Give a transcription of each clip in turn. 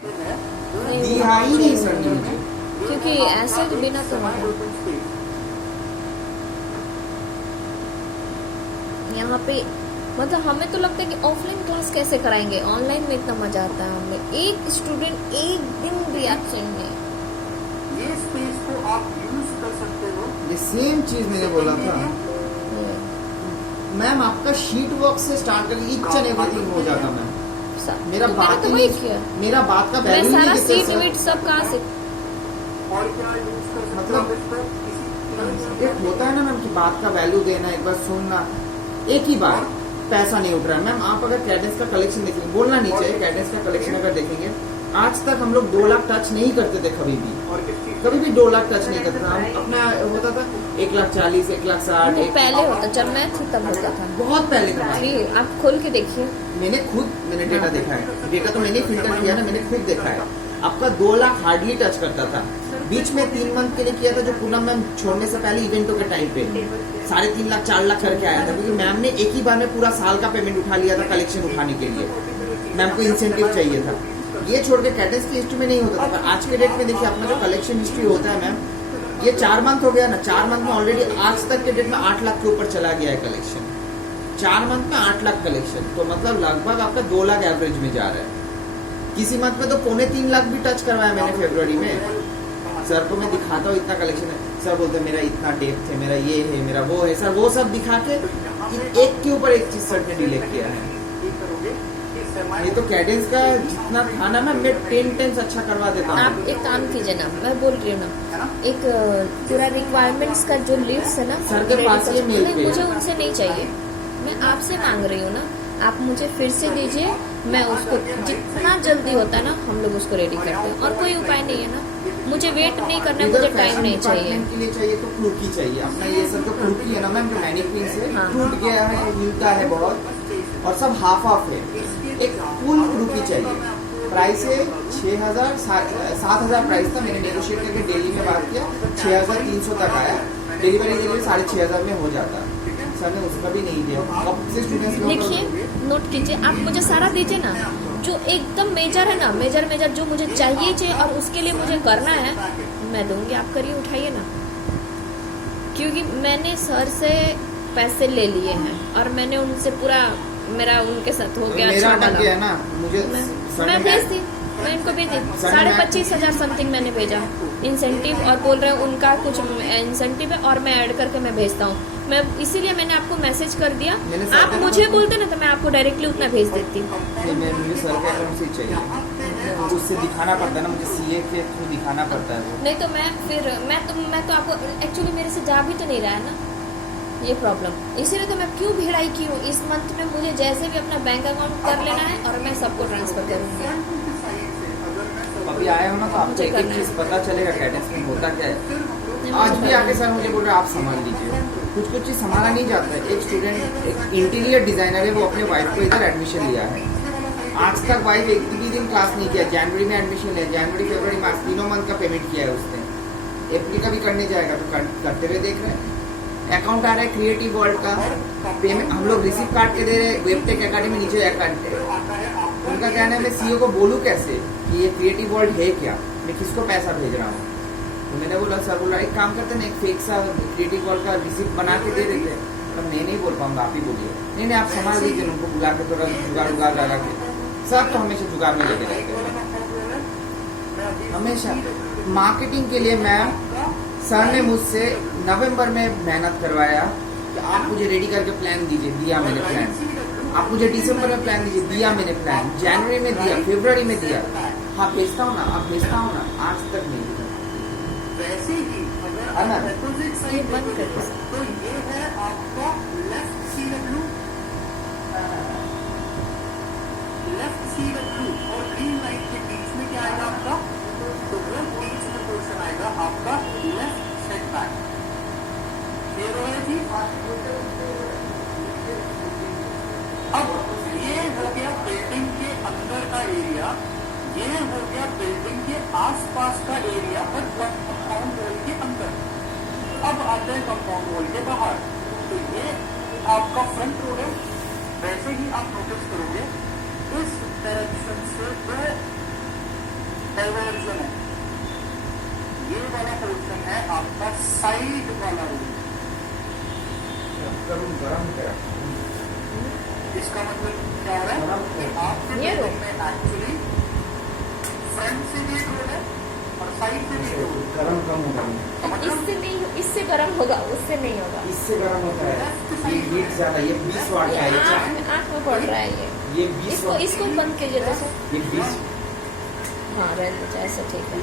दिया ही नहीं सर ने मुझे, क्योंकि ऐसे तो बिना तो यहाँ पे मतलब हमें तो लगता है कि ऑफलाइन क्लास कैसे कराएंगे, ऑनलाइन में इतना मजा आता है। हमें एक स्टूडेंट एक दिन भी एब्सेंट नहीं। ये स्पेस को आप यूज कर सकते हो। ये सेम चीज मैंने बोला था मैम, आपका शीट वर्क से स्टार्ट करके ईच एंड एवरीथिंग हो जाता मैम। मेरा तो बात तो ही वही नहीं, किया मेरा बात का मैं, वैल्यू सारा नहीं देते सीट सर। वीट सब कहाँ से। और क्या यूज कर सकते मतलब हो इस पर? किसी एक होता है ना मैम कि बात का वैल्यू देना, एक बार सुनना, एक ही बार पैसा नहीं उठ रहा है। मैम आप अगर कैडेंस का कलेक्शन देखेंगे, बोलना नहीं चाहिए, कैडेंस का कलेक्शन अगर देखेंगे, आज तक हम लोग 2 लाख टच नहीं करते थे कभी भी, और किस चीज कभी भी 2 लाख टच नहीं करते थे। हम अपना होता था 1,40,000, 1,60,000, वो पहले होता जब मैं थी तब होता था। बहुत पहले का बात है। जी आप खोल के देखिए। मैंने डेटा देखा है, डेटा तो मैंने फिल्टर किया ना, मैंने खुद देखा है। आपका 2 लाख हार्डली टच करता था। बीच में 3 मंथ के लिए किया था, जो पूनम मैम छोड़ने से पहले इवेंटों के टाइम पे 3.5 लाख 4 लाख करके आया था, क्योंकि मैम ने एक ही बार में पूरा साल का पेमेंट उठा लिया था कलेक्शन उठाने के लिए। मैम को इंसेंटिव चाहिए था। ये छोड़ के कैडेंस की हिस्ट्री में नहीं होता था। पर आज के डेट में देखिए अपना जो कलेक्शन हिस्ट्री होता है मैम, ये 4 मंथ हो गया ना, 4 मंथ में ऑलरेडी आज तक के डेट में 8 लाख के ऊपर चला गया है कलेक्शन। 4 मंथ में 8 लाख कलेक्शन, तो मतलब लगभग आपका 2 लाख एवरेज में जा रहा है। किसी मंथ में तो 2.25 लाख भी टच करवाया मैंने फरवरी में। सर को मैं दिखाता हूँ इतना कलेक्शन है, सर बोलते हैं मेरा इतना डेप्थ है, मेरा ये है, मेरा वो है। सर वो सब दिखा के एक के ऊपर एक चीज सर ने डिलीट किया है। ये तो कैडेंस का जितना था ना मैं 10 टाइम्स अच्छा करवा देता हूँ। आप एक काम कीजिए ना, मैं बोल रही हूँ ना, एक पूरा रिक्वायरमेंट्स का जो लिस्ट है ना, सर के पास ये मेल पे मुझे उनसे नहीं चाहिए, मैं आपसे मांग रही हूँ ना, आप मुझे फिर से दीजिए। मैं उसको जितना जल्दी होता है ना हम लोग उसको रेडी करते हैं, और कोई उपाय नहीं है ना, मुझे वेट नहीं करना, मुझे टाइम नहीं चाहिए। के लिए चाहिए तो फ्लूकी चाहिए अपना, ये सब तो फ्लूकी है ना मैम, जो मैनिक्विन से हाँ। टूट गया है, हिलता है बहुत, और सब हाफ हाफ है। एक फुल फ्लूकी चाहिए। प्राइस है 6,000, 7,000 प्राइस था, मैंने नेगोशिएट करके डेली में बात किया, 6,300 तक आया। डिलीवरी के लिए 6,500 में हो जाता। सर ने उसका भी नहीं दिया। अब से स्टूडेंट्स देखिए नोट कीजिए, आप मुझे सारा दीजिए ना, जो एकदम मेजर है ना, मेजर जो मुझे चाहिए और उसके लिए मुझे करना है मैं दूंगी, आप करिए, उठाइए ना। क्योंकि मैंने सर से पैसे ले लिए हैं और मैंने उनसे पूरा मेरा उनके साथ हो गया मेरा अच्छा अटक गया वाला। ना, मुझे मैं भेज दी, मैं इनको भेज दी, 25,500 समथिंग मैंने भेजा इंसेंटिव, और बोल रहे हैं उनका कुछ इंसेंटिव है और मैं ऐड करके मैं भेजता हूँ। मैं इसीलिए मैंने आपको मैसेज कर दिया, आप मुझे बोलते ना तो मैं आपको डायरेक्टली उतना भेज देती। मुझे सर के अकाउंट से चाहिए, उससे दिखाना पड़ता है ना, मुझे सीए के थ्रू दिखाना पड़ता है। नहीं तो मैं फिर मैं तो आपको एक्चुअली मेरे से जा भी तो नहीं रहा है ना ये प्रॉब्लम, इसीलिए तो मैं क्यों भिड़ाई की हूँ। इस मंथ में मुझे जैसे भी अपना बैंक अकाउंट कर लेना है और मैं सबको ट्रांसफर करूंगी। अभी आए हो ना तो आपको एक चीज पता चलेगा कैडेंस में होता क्या है। आज भी आके सर मुझे बोल रहे आप संभाल लीजिए, कुछ चीज संभाला नहीं जाता है। एक स्टूडेंट एक इंटीरियर डिजाइनर है, वो अपने वाइफ को इधर एडमिशन लिया है। आज तक वाइफ एक भी दिन क्लास नहीं किया, जनवरी में एडमिशन है, जनवरी फरवरी मार्च 3 मंथ का पेमेंट किया है उसने। एप्ली का भी करने जाएगा तो करते हुए देख रहे हैं। अकाउंट आ रहा है क्रिएटिव वर्ल्ड का, पेमेंट हम लोग रिसीव काट के दे रहे हैं, वेबटेक अकेडमी नीचे अकाउंट है। उनका कहना है मैं सीईओ को बोलूँ कैसे कि ये क्रिएटिव वर्ल्ड है क्या, मैं किसको पैसा भेज रहा हूँ। तो मैंने बोला सर, बोला एक काम करते ना, एक फेक सा क्रिएटिव वर्ल्ड का रिसीप्ट बना के दे देते। तो मैं नहीं बोल पाऊंगा, आप ही बोलिए। नहीं आप संभाल लीजिए, उनको बुला के थोड़ा जुगाड़ लगा के। सर तो हमेशा जुगाड़ में लेके रहते हैं हमेशा। मार्केटिंग के लिए मैम सर ने मुझसे नवंबर में मेहनत करवाया कि आप मुझे रेडी करके प्लान दीजिए, दिया मैंने प्लान। आप मुझे दिसंबर में प्लान दीजिए, दिया मैंने प्लान। जनवरी में दिया, फरवरी में दिया। हाँ भेजता हूँ ना, आप भेजता हूँ ना, आज तक नहीं दिया। वैसे ही अगर अपोजिट ये साइड बंद कर दो। तो ये है आपका लेफ्ट CW, लेफ्ट CW और ग्रीन लाइन के बीच में क्या आएगा आपका, तो वो बीच में पोर्शन आएगा आपका लेफ्ट सेटबैक। क्लियर हो रहा है जी। अब ये हो गया बिल्डिंग के अंदर का एरिया, ये हो गया बिल्डिंग के आसपास का एरिया पर कंपाउंड वॉल के अंदर। अब आते हैं कंपाउंड वॉल के बाहर, तो ये आपका फ्रंट रोड है। वैसे ही आप नोटिस करोगे इस डायरेक्शन से दो डाइवर्जन है, ये वाला पोर्शन है आपका साइड वाला रूम। गरम क्या? इसका मतलब क्या हो रहा है कि आपके ये बिल्डिंग में एक्चुअली फ्रंट से भी एक रोड है और साइड से भी एक रोड है। गरम कम होगा, समझ रहे हो? इससे नहीं, इससे गर्म होगा, उससे नहीं होगा। इससे गरम होता है। ये हीट ज्यादा, ये 20 वाट का है, ये आँख में पड़ रहा है ये 20 इसको वाट, इसको बंद कीजिए तो सर। ये 20 हाँ रहने दो, ऐसा ठीक है।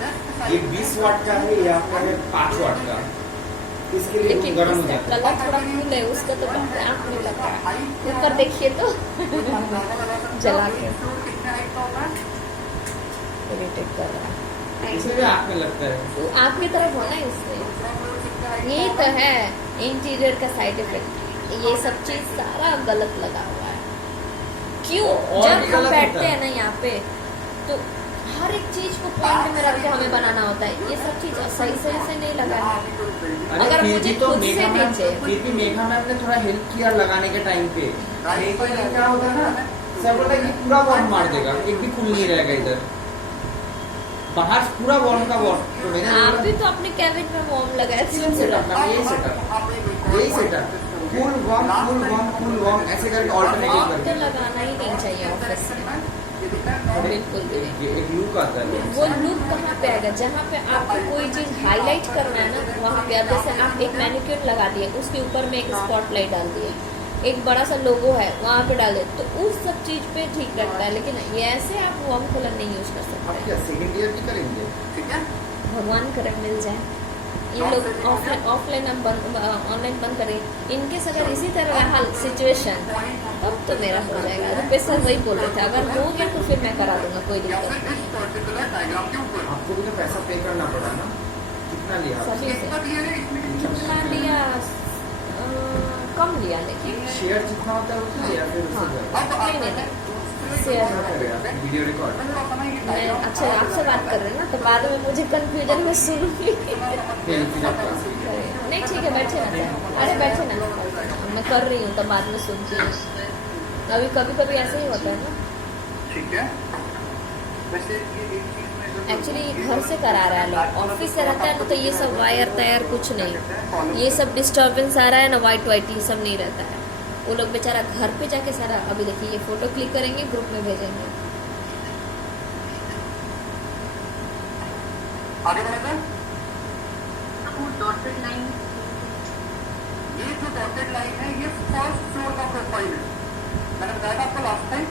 ये 20 वाट का है, ये आपका है 5 वाट का। इसके लिए लेकिन गरम हो इसका जाता है। कलर थोड़ा कूल है, उसका तो बाप रे, आँख में लग रहा है। ऊपर देखिए तो जला के कितने हाइट का होता है? इरिटेट कर रहा है। इससे भी आँख में लगता है। तो आँख की तरफ होना है इससे। यही तो है इंटीरियर का साइड इफेक्ट। ये सब चीज सारा गलत लगा हुआ है। क्यों? और जब भी हम गलत बैठते होता है। हैं ना यहाँ पे, तो हर एक चीज को पॉइंट में रख के हमें बनाना होता है। ये सब चीज सही सही से नहीं लगा है। अरे अगर फिर मुझे भी तो खुद से मेघा मैम, दीजिए। फिर भी मेघा मैम ने थोड़ा हेल्प किया लगाने के टाइम पे। नहीं तो ये क्या होता है ना, सब बोलता है कि पूरा वॉल मार देगा, एक भी खुल नहीं रहेगा इधर, बाहर पूरा वॉल का वॉल। तो मैंने आप बोला, भी तो अपने कैबिन में वॉर्म लगाए थे। यही सेटअप, फुल वॉर्म ऐसे करके ऑल्टरनेटिव वॉर्म तो करके लगाना ही नहीं चाहिए ऑफिस में, बिल्कुल भी नहीं। एक लुक आता है। वो लुक कहाँ पे आएगा? जहाँ पे आपको कोई चीज हाईलाइट करना है ना, वहाँ पे। अब जैसे आप एक मैनिक्योर लगा दिए, उसके ऊपर में एक स्पॉटलाइट डाल दिए, एक बड़ा सा लोगो है वहाँ पे डाल दे, तो उस सब चीज पे ठीक लगता है। लेकिन ये ऐसे आप वार्म कलर नहीं यूज कर आप सकते। क्या सेकंड ईयर की करेंगे? ठीक है, भगवान करे मिल जाए। ये लोग ऑफलाइन अब ऑनलाइन बंद करें। इनकेस अगर इसी तरह रहा सिचुएशन, तब तो मेरा हो जाएगा। रुपये सर वही बोल रहे थे, अगर हो गया तो फिर मैं करा दूंगा, कोई या दिक्कत फिर नहीं। इस पर्टिकुलर डायग्राम के ऊपर आपको भी तो पैसा पे करना पड़ा ना, कितना लिया आपने? सभी से कितना क्लियर है इसमें? कितना लिया? कम लिया लेकिन शेयर जितना होता है उतना या फिर उससे ज्यादा? अब नहीं, शेयर क्या करेगा? Video record. मैं अच्छा आपसे बात कर रहे हैं ना, तो बाद में मुझे कंफ्यूजन में सुनूंगी। नहीं ठीक है, बैठे ना। अरे बैठे ना, मैं कर रही हूँ तो बाद में सुनती हूँ। अभी कभी कभी ऐसे ही होता है ना। ठीक है, वैसे ये एक चीज में जो एक्चुअली घर से करा रहा है लोग, ऑफिस से रहता है ना, तो ये सब वायर तैयार कुछ नहीं, ये सब डिस्टर्बेंस आ रहा है ना, वाइट ये सब नहीं रहता है। वो लोग बेचारा घर पे जाके सारा, अभी देखिए ये फोटो क्लिक करेंगे, ग्रुप में भेजेंगे। आगे बढ़ेगा। डॉटेड लाइन, ये जो डॉटेड लाइन है ये फर्स्ट फ्लोर का प्रोफाइल है। मैंने बताया था आपको लास्ट टाइम,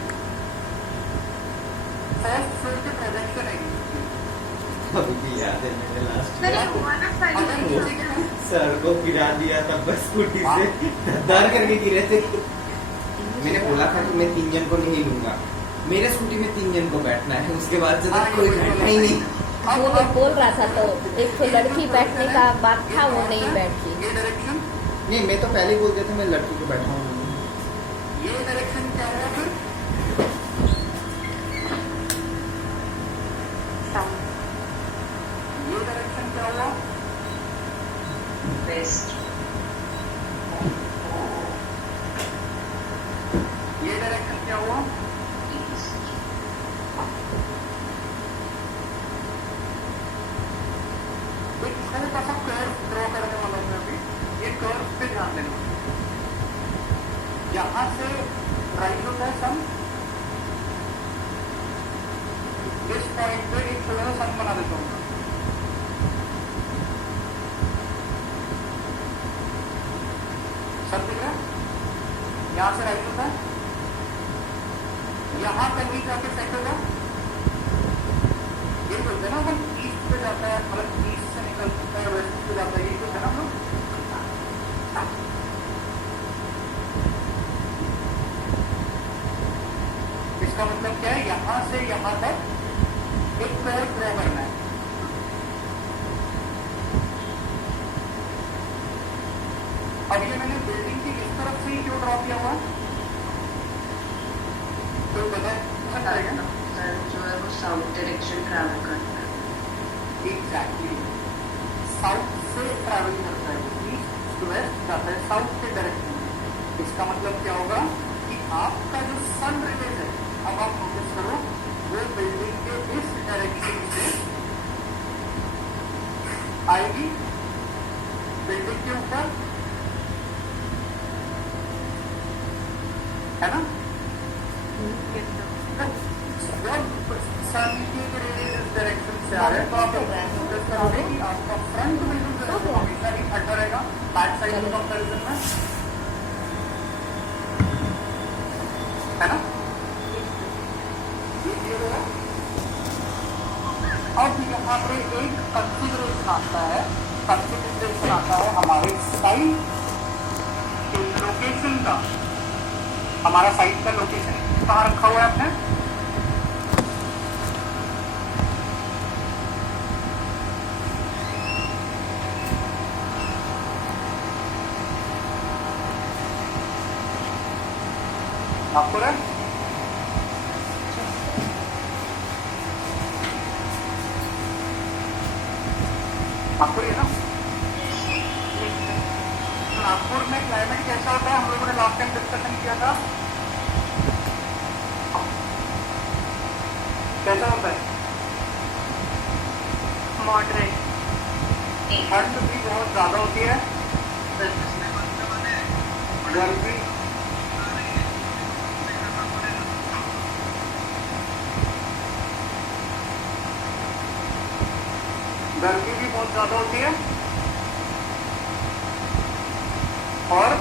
फर्स्ट फ्लोर के प्रोजेक्शन है ये। अभी भी याद है मैंने लास्ट सर ये हुआ ना अगर फाइनल। नीचे की तरफ सर को गिरा दिया तब बस स्कूटी से दर करके गिरे थे। मैंने बोला था कि मैं 3 जन को नहीं लूंगा, मेरे स्कूटी में 3 जन को बैठना है, उसके बाद से तो कोई बैठना ही नहीं। वो लोग बोल रहा था, तो एक तो लड़की बैठने का बात था, वो नहीं बैठी। ये डायरेक्शन, नहीं, मैं तो पहले ही बोल दिया था मैं लड़की को बैठा हूँ। ये डायरेक्शन क्या हुआ फिर? ये डायरेक्शन क्या हुआ? बेस्ट, ये डायरेक्शन क्या हुआ? एक छोटा सा कर्व ड्रॉ करने वाला हूं मैं अभी। ये कर्व पे ध्यान देना। यहाँ से राइज होता है सन, इस पॉइंट पे एक छोटा सा सन बना देता हूँ। सन दिख रहा है? यहाँ से राइज होता है, यहाँ कहीं जाके सेट होगा। ये बोलते हैं ना हम ईस्ट पे जाता है, मतलब ईस्ट से निकलता है वेस्ट पे जाता है, ये कुछ है ना हम लोग। इसका मतलब क्या है? यहाँ से यहाँ तक एक कर्व ड्रॉ करना है। अब ये मैंने बिल्डिंग की इस तरफ से ही क्यों ड्रॉ किया हुआ? तो बता सकता है क्या? सर जो है वो साउथ डायरेक्शन ट्रैवल करता है। एग्जैक्टली, साउथ से ट्रैवल करता है, ईस्ट टू वेस्ट जाता है साउथ के डायरेक्शन में। इसका मतलब क्या होगा कि आपका जो सन रेज है, अब आप नोटिस करो, वो बिल्डिंग के इस डायरेक्शन से के ऊपर, है ना? सन की रेडियस इस डायरेक्शन से आ रहे हैं, तो आप नोटिस करोगे कि आपका फ्रंट बिल्कुल जो है हमेशा इकट्ठा रहेगा बैक साइड के कंपेरिजन में, है ना? ये क्लियर होगा? अब यहाँ पे एक कंसिडरेशन आता है, कंसिडरेशन आता है हमारे साइट के लोकेशन का। हमारा साइट का लोकेशन कहाँ रखा हुआ है आपने? नागपुर है? नागपुर है ना? नागपुर में क्लाइमेट कैसा होता है? हम लोगों ने लास्ट टाइम डिस्कशन किया था। कैसा होता है? मॉडरेट ठंड भी बहुत ज्यादा होती है, गर्मी गर्मी भी बहुत ज्यादा होती है और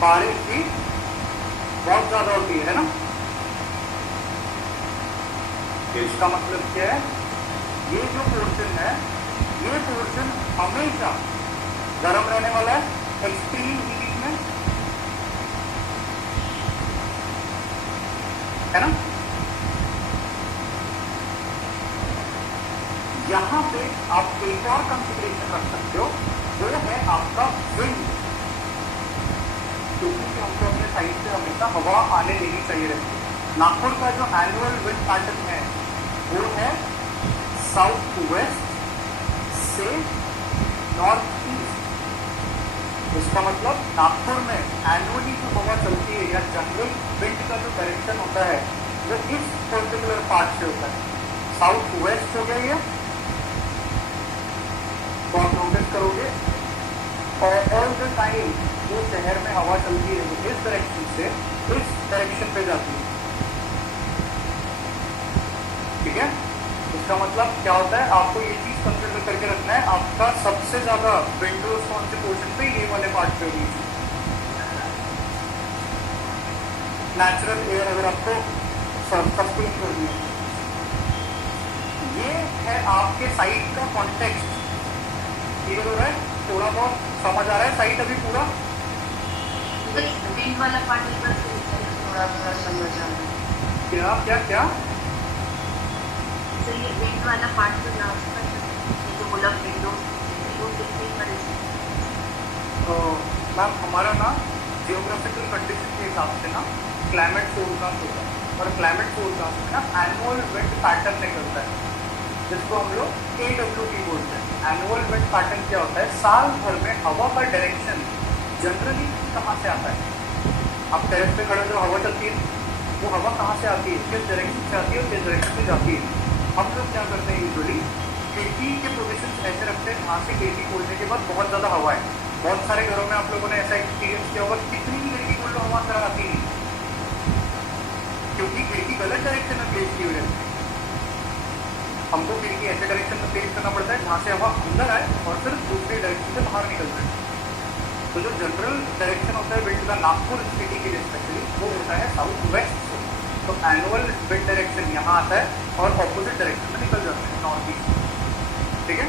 बारिश भी बहुत ज्यादा होती है ना? इसका मतलब क्या है? ये जो पोर्शन है, ये पोर्शन हमेशा गर्म रहने वाला है एक्सट्रीम हीट में, है ना? यहां पे आप एक और कंसिडरेशन रख सकते हो, वो है आपका विंड, क्योंकि हमको अपने साइड से हमेशा हवा आने देनी चाहिए रहती है। नागपुर का जो एनुअल विंड पैटर्न है वो है साउथ वेस्ट से नॉर्थ ईस्ट। इसका मतलब नागपुर में एनुअली जो हवा चलती है या जनरल विंड का जो डायरेक्शन होता है वो इस पर्टिकुलर पार्ट से होता है, साउथ वेस्ट हो गया ये। तो आप नोटिस करोगे ऑल द टाइम जो शहर में हवा चलती है वो इस डायरेक्शन से इस डायरेक्शन पे जाती है, ठीक है? इसका मतलब क्या होता है? आपको ये चीज कंसिडर करके रखना है, आपका सबसे ज्यादा विंडोज कौन से पोर्शन पे? ये वाले पार्ट पे होगी। नेचुरल एयर अगर आपको सस्टेन करनी है, ये है आपके साइट का कॉन्टेक्स्ट। क्लियर हो रहा है? थोड़ा बहुत समझ आ रहा है साइट अभी पूरा? विंड वाला पार्टी पर थोड़ा थोड़ा समझ आ रहा है। क्या क्या क्या? तो ये विंड वाला पार्ट तो लास्ट का ये जो बोला विंडो कितनी पर मैम हमारा ना जियोग्राफिकल कंडीशन के हिसाब से ना क्लाइमेट फोरकास्ट होता है, और क्लाइमेट फोरकास्ट में ना एनुअल विंड पैटर्न निकलता है जिसको हम लोग AWP बोलते हैं। एनुअल विंड पैटर्न क्या होता है? साल भर में हवा का डायरेक्शन जनरली कहाँ से आता है? आप टेरेस पे खड़े जो हवा चलती है वो हवा कहाँ से आती है? किस डायरेक्शन से आती है और किस डायरेक्शन से जाती है? हम लोग क्या करते हैं यूजुअली खिड़की के पोजीशन ऐसे रखते हैं जहाँ से खिड़की खोलने के बाद बहुत ज्यादा हवा है। बहुत सारे घरों में आप लोगों ने ऐसा एक्सपीरियंस किया होगा, कितनी भी खिड़की खोल लो हवा अंदर आती नहीं, क्योंकि खिड़की गलत डायरेक्शन में प्लेस की हुई है। हमको खिड़की ऐसे डायरेक्शन में प्लेस करना पड़ता है जहाँ से हवा अंदर आए और फिर दूसरी डायरेक्शन से बाहर निकल जाए। तो जो जनरल डायरेक्शन होता है विंड का नागपुर सिटी के लिए स्पेशली वो होता है साउथ वेस्ट से। तो एनुअल विंड डायरेक्शन यहाँ आता है और ऑपोजिट डायरेक्शन में निकल जाता है नॉर्थ ईस्ट, ठीक है?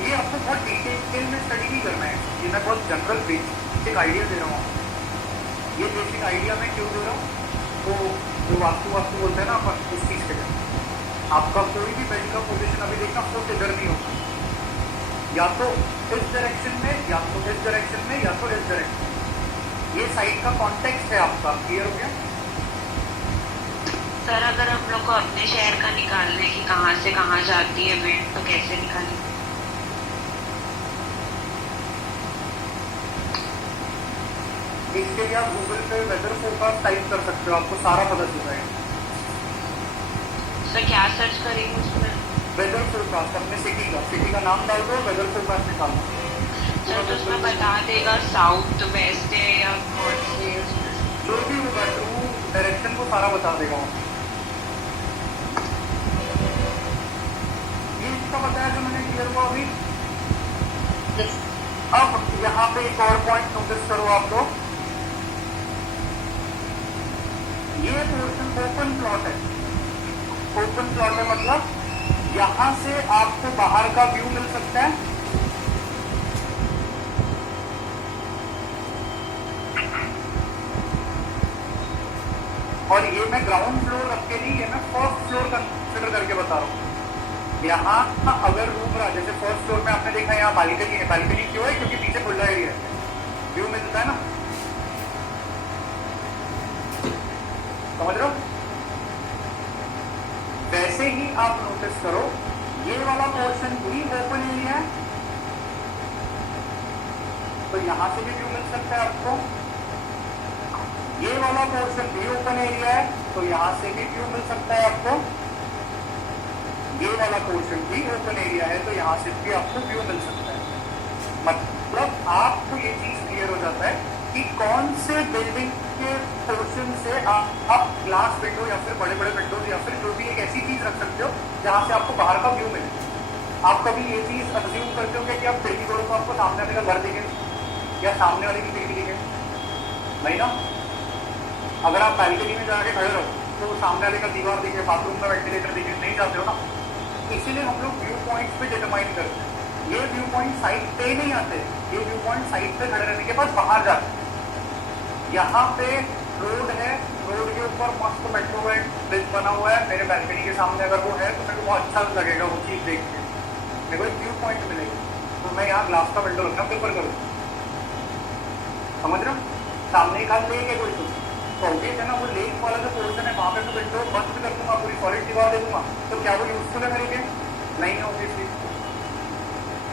ये आपको बहुत डिटेल में स्टडी नहीं करना है, ये मैं बहुत जनरल बेसिक आइडिया दे रहा हूँ। ये बेसिक आइडिया मैं क्यों दे रहा हूँ? तो जो वास्तु बोलते हैं ना अपन, उस चीज के लिए आपका कोई भी बेड का पोजीशन अभी देखना फुट इधर नहीं होगा, या तो इस डायरेक्शन में या तो इस डायरेक्शन में या तो इस डायरेक्शन में। ये साइड का कॉन्टेक्स्ट है आपका। क्लियर हो गया? सर अगर हम लोग को अपने शहर का निकालना है कि कहाँ से कहाँ जाती है विंड, तो कैसे निकालें? इसके लिए आप गूगल पे वेदर फोरकास्ट टाइप कर सकते हो, आपको सारा पता चल जाएगा। सर क्या सर्च करेंगे उसमें? वेदर फोरकास्ट अपने सिटी का नाम डाल दो, वेदर फोरकास्ट निकाल दो। सर तो उसमें बता देगा साउथ वेस्ट है या नॉर्थ है उसमें। जो भी होगा ट्रू डायरेक्शन को सारा बता देगा वो। ये इसका बताया जो मैंने क्लियर हुआ अभी। अब यहाँ पे एक और पॉइंट नोटिस करो आप लोग, ये पोर्शन ओपन प्लॉट है। ओपन प्लॉट है मतलब यहां से आपको बाहर का व्यू मिल सकता है। और ये मैं ग्राउंड फ्लोर रख के नहीं, ये मैं फर्स्ट फ्लोर कंसिडर करके बता रहा हूँ। यहाँ अगर रूम रहा, जैसे फर्स्ट फ्लोर में आपने देखा यहाँ बालकनी है। बालकनी क्यों है? क्योंकि पीछे खुला एरिया है, व्यू मिलता है ना, समझ रहे हो? वैसे ही आप नोटिस करो, ये वाला पोर्शन भी ओपन एरिया है, तो यहां से भी व्यू मिल सकता है आपको। ये वाला पोर्शन भी ओपन एरिया है, तो यहां से भी व्यू मिल सकता है आपको। ये वाला पोर्शन भी ओपन एरिया है, तो यहां से भी आपको व्यू मिल सकता है। मतलब आपको ये चीज क्लियर हो जाता है कि कौन से बिल्डिंग के पोर्शन से आप ग्लास विंडो या फिर बड़े बड़े विंडो या फिर जो भी एक ऐसी चीज रख सकते हो जहां से आपको बाहर का व्यू मिले। आप कभी ये चीज अज्यूम करते हो कि आप खिड़की खोलो तो आपको सामने वाले का घर दिखे या सामने वाले की खिड़की दिखे? नहीं ना। अगर आप बालकनी में जाके खड़े रहो तो सामने वाले का दीवार दिखे, बाथरूम का वेंटिलेटर दिखे, नहीं जाते हो ना। इसीलिए हम लोग व्यू पॉइंट पे डिटरमाइन करते हैं। ये व्यू पॉइंट साइड पे नहीं आते, ये व्यू पॉइंट साइड पे खड़े रहने के बाद बाहर जाते हैं। यहाँ पे रोड है, रोड के ऊपर मस्त मेट्रो है, ब्रिज बना हुआ है। मेरे बालकनी के सामने अगर वो है तो मेरे को बहुत अच्छा लगेगा वो चीज देख के, मेरे को एक व्यू पॉइंट मिलेगा। तो मैं यहाँ ग्लास का विंडो रखना प्रेफर करूँ, समझ रहे हो? सामने एक हाथ लेक है कोई तो ऑब्वियस है ना, वो लेक वाला जो पोर्शन है वहां पे तो विंडो बंद कर दूंगा, पूरी सॉलिड दीवार दे दूंगा, तो क्या वो यूजफुल है मेरे लिए? नहीं है ऑब्वियसली।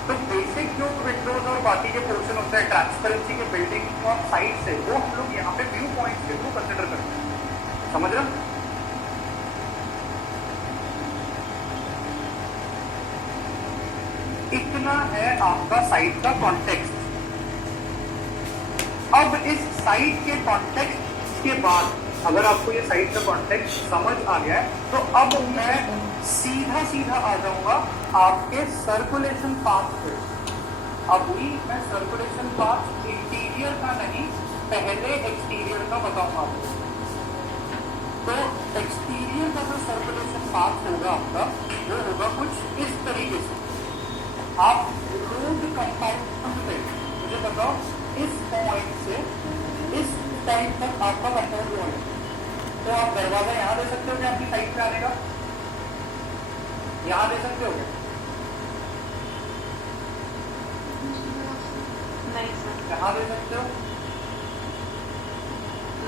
तो बेसिक जो विंडोज और बाकी के पोर्शन होता है ट्रांसपेरेंसी के बिल्डिंग और साइड से, वो हम लोग यहाँ पे व्यू पॉइंट के थ्रू कंसिडर करते हैं, समझ रहे हो? इतना है आपका साइट का कॉन्टेक्स्ट। अब इस साइट के कॉन्टेक्स्ट के बाद अगर आपको ये साइट का कॉन्टेक्स्ट समझ आ गया है तो अब मैं सीधा आ जाऊंगा आपके सर्कुलेशन पाथ पे। अभी मैं सर्कुलेशन पाथ इंटीरियर का नहीं, पहले एक्सटीरियर का बताऊंगा आपको। तो एक्सटीरियर का जो सर्कुलेशन पाथ होगा आपका, वो होगा कुछ इस तरीके से। आप रोड कंपाउंड पे मुझे बताओ, इस पॉइंट से इस पॉइंट तक आपका कंपाउंड वॉल है, तो आप दरवाजा यहां दे सकते हो कि आपकी साइड पे आने का? यहां दे सकते हो क्या? नहीं सर। यहां दे सकते हो?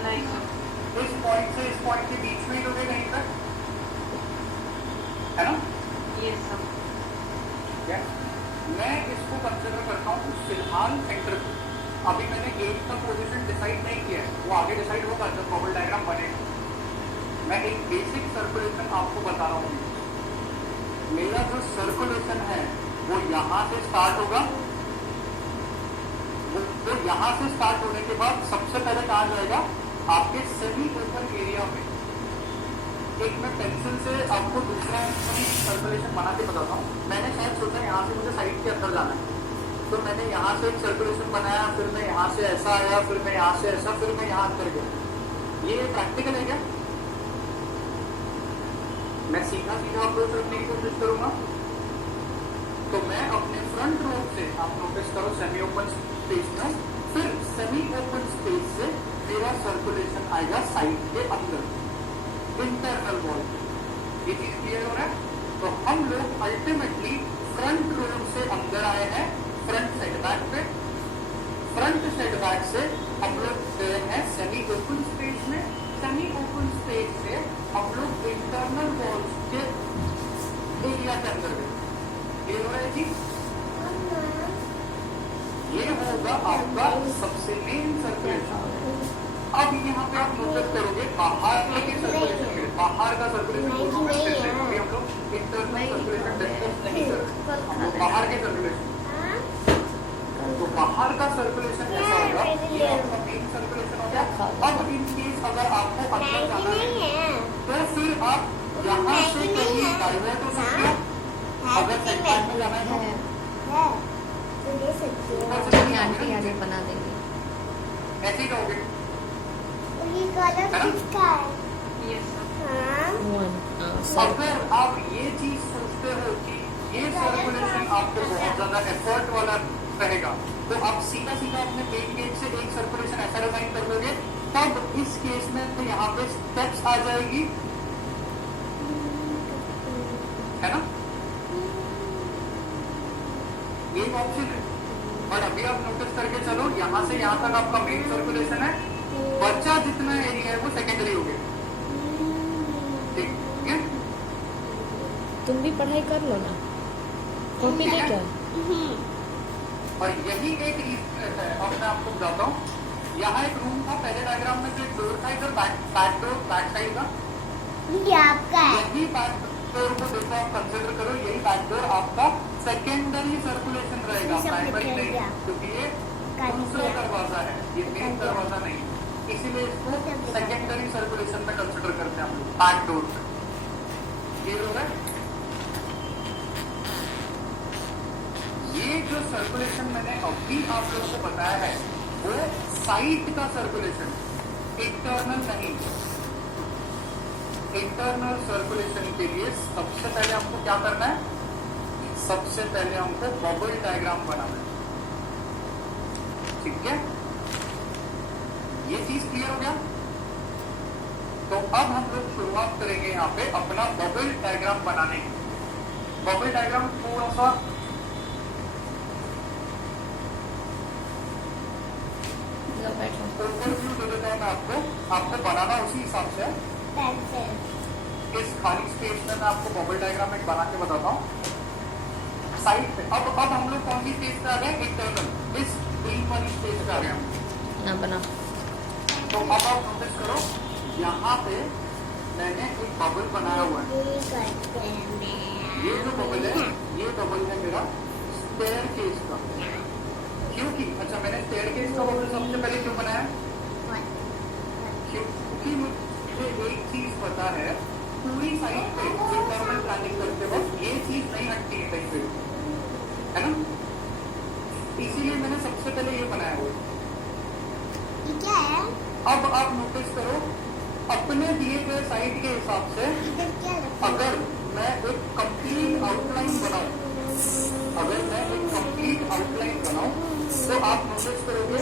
नहीं सर। इस पॉइंट से इस पॉइंट के बीच में ही लोगे कहीं तक, है ना? ये सब क्या मैं इसको कंसिडर करता हूँ फिलहाल सेंटर पे। अभी मैंने गेट का पोजीशन डिसाइड नहीं किया है, वो आगे डिसाइड होगा जब बबल डायग्राम बनेगा। मैं एक बेसिक सर्कुलेशन आपको बता रहा हूँ। मेरा जो सर्कुलेशन है वो यहाँ से स्टार्ट होगा, वो यहाँ से स्टार्ट होने के बाद सबसे पहले कहा जाएगा आपके सेमी ओपन एरिया में। एक मैं पेंसिल से आपको दूसरा सर्कुलेशन बना के बताता हूँ। मैंने शायद सोचा यहाँ से मुझे साइड के अंदर जाना है, तो मैंने यहाँ से एक सर्कुलेशन बनाया, फिर मैं यहाँ से ऐसा आया, फिर मैं यहाँ से ऐसा, फिर मैं यहाँ अंदर गया। ये प्रैक्टिकल है क्या? मैं सीधा अप्रोच रखने की कोशिश करूंगा। तो मैं अपने फ्रंट रोड से, आप नोटिस करो, सेमी ओपन स्पेस में, फिर सेमी ओपन स्पेस से मेरा सर्कुलेशन आएगा साइड के अंदर, इंटरनल वॉल। ये चीज क्लियर हो रहा है? तो हम लोग अल्टीमेटली फ्रंट रोड से अंदर आए हैं, फ्रंट सेटबैक पे। फ्रंट सेटबैक से हम लोग गए हैं सेमी ओपन स्पेस में। सेमी ओपन स्पेस से हम लोग इंटरनल वॉल्स के एरिया के अंदर गए। क्लियर हो रहा है जी? ये होगा आपका सबसे मेन सर्कुलेशन। अब यहाँ पे आप नोटिस करोगे बाहर के सर्कुलेशन में, बाहर का सर्कुलेशन हम लोग इंटरनल सर्कुलेशन बना देना। बाहर के सर्कुलेशन, तो बाहर का सर्कुलेशन ऐसा होगा, ये आपका मेन सर्कुलेशन हो गया। अब इन केस अगर आपको अंदर जाना है तो फिर आप यहाँ से कहीं डाइवर्ट हो सकते हो। अगर सेंटर में जाना है तो ये आंटी आगे बना देंगी। ऐसे ही कहोगे, यस अगर आप ये चीज सोचते हो कि ये सर्कुलेशन आपको बहुत ज्यादा एफर्ट वाला रहेगा, तो आप सीधा सीधा अपने पेन गेट से एक सर्कुलेशन ऐसा डिजाइन कर लोगे, तब इस केस में तो यहाँ पे स्टेप्स आ जाएगी, है ना, एक ऑप्शन है। और अभी आप नोटिस करके चलो, यहाँ से यहाँ तक आपका मेन सर्कुलेशन है, बच्चा जितना एरिया है वो सेकेंडरी हो गया, ठीक है। तुम भी पढ़ाई कर लो ना, कॉपी ले क्या? और यही एक रीजन रहता है। अब मैं आपको बताता हूँ, यहाँ एक रूम था, पहले डायग्राम में जो एक डोर था इधर बैक डोर बैक साइड का, यही बैक डोर को देखो आप कंसिडर करो, यही बैक डोर आपका सेकेंडरी सर्कुलेशन रहेगा, प्राइमरी नहीं, क्योंकि ये दूसरा दरवाजा है, ये मेन दरवाजा नहीं, इसीलिए इसको सेकेंडरी सर्कुलेशन में कंसिडर करते हैं हम लोग बैक डोर में। ये हो रहा है, ये जो सर्कुलेशन मैंने अभी आप लोगों को बताया है वो साइट का सर्कुलेशन, इंटरनल नहीं। इंटरनल सर्कुलेशन के लिए सबसे पहले हमको क्या करना है, सबसे पहले हमको बबल डायग्राम बनाना है, ठीक है। ये चीज क्लियर हो गया। तो अब हम लोग शुरुआत करेंगे यहाँ पे अपना बबल डायग्राम बनाने की। बबल डायग्राम थोड़ा सा ओवरव्यू दे देता हूँ मैं आपको बनाना उसी हिसाब से है। इस खाली स्पेस में मैं आपको बबल डायग्राम एक बना के बताता हूँ साइड पे। अब हम लोग कौन सी स्पेस पे आ गए, इंटरनल, इस ग्रीन वाली स्पेस पे आ गए हम। ना बना। तो अब आप नोटिस करो, यहाँ पे मैंने एक बबल बनाया हुआ है। ये जो बबल है, ये बबल है मेरा स्टेयर केस का, क्योंकि अच्छा मैंने स्टेयर केस का बबल सबसे पहले क्यों बनाया, क्योंकि मुझे एक चीज पता है, पूरी साइड पे इंटरनल प्लानिंग करते वक्त ये चीज नहीं हटती है कहीं पे, है ना, इसीलिए मैंने सबसे पहले ये बनाया हुआ है। क्या है? अब आप नोटिस करो, अपने दिए गए साइड के हिसाब से अगर मैं एक कंप्लीट आउटलाइन बनाऊं, तो आप नोटिस करोगे